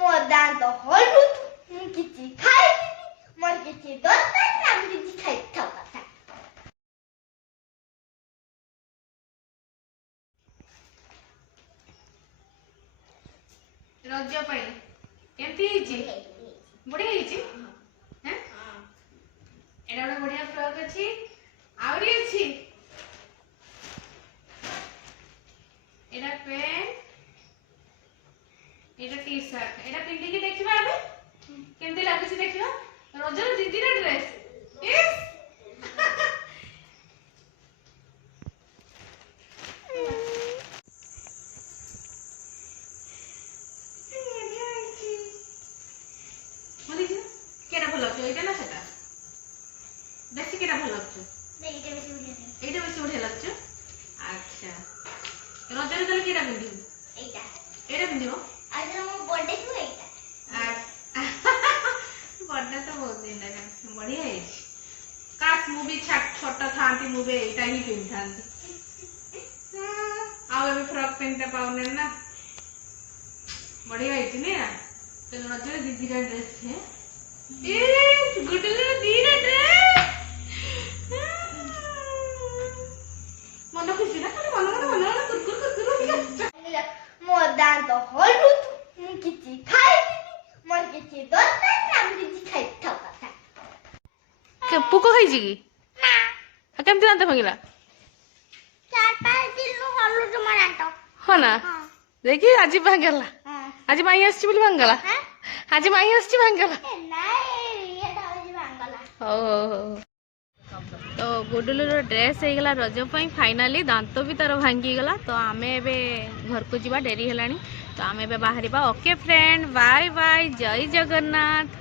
ମୋ ଦାନ୍ତ ହଲୁ ମୁଁ କିଛି ଖାଇବିନି ମୋର କିଛି ଦରକାର ନା ମୁଁ କିଛି ଖାଇଥାଉ କଥା रज पाई केमती ହେଇଛି बढिया ହେଇଛି हैं एडा बडा बढ़िया फ्रॉक अछि आउरी अछि एडा पैंट एडा टी शर्ट एडा पिंडी के देखिबा अबे केमती लागुछि देखिबा रजर दीदी रा ड्रेस यस केटा भल लगछ एटा ना सेटा बेसी केटा भल लगछ एटा बेसी बढ़िया लगछ अच्छा रजरे तले केटा पिंदी एटा पिंदिबो आज मो बर्थडे छु एटा बर्थडे तो बहुत दिन लगा बढ़िया है काश मु भी छोट थांती मु भी एटा ही पिंथांती आ एबे फ्रॉक पिनते पाउने ना बढ़िया है नी तो रजरे दीदी का ड्रेस है ए गुडले दीदी ड्रेस मन खुशी ना खाली मन कुरकुर ମୋ ଦାନ୍ତ ହଲୁ ମୁଁ କିଛି ଖାଇବିନି ମୋର କିଛି ଦରକାର ନା ମୁଁ କିଛି ଖାଇଥାଉ କଥା के पुको है जी ନା केमती दांत भांगिला 4-5 दिन ହଲୁ ତୁମ ଦାନ୍ତ हो ना देखी आज भांगला आज माई आछि बोली भांगला हां आज माई आछि भांगला ନାଇଁ ଏଟା ହଉଛି ବାଙ୍ଗଲା हो तो गुडुलू ड्रेस हो गला रज फाइनाली दांत भी तार भांगी गला तो आमे एबे घर को जीवा डेरी हेलानी तो आमे एबे बाहरिबा ओके फ्रेंड बाय बाय जय जगन्नाथ।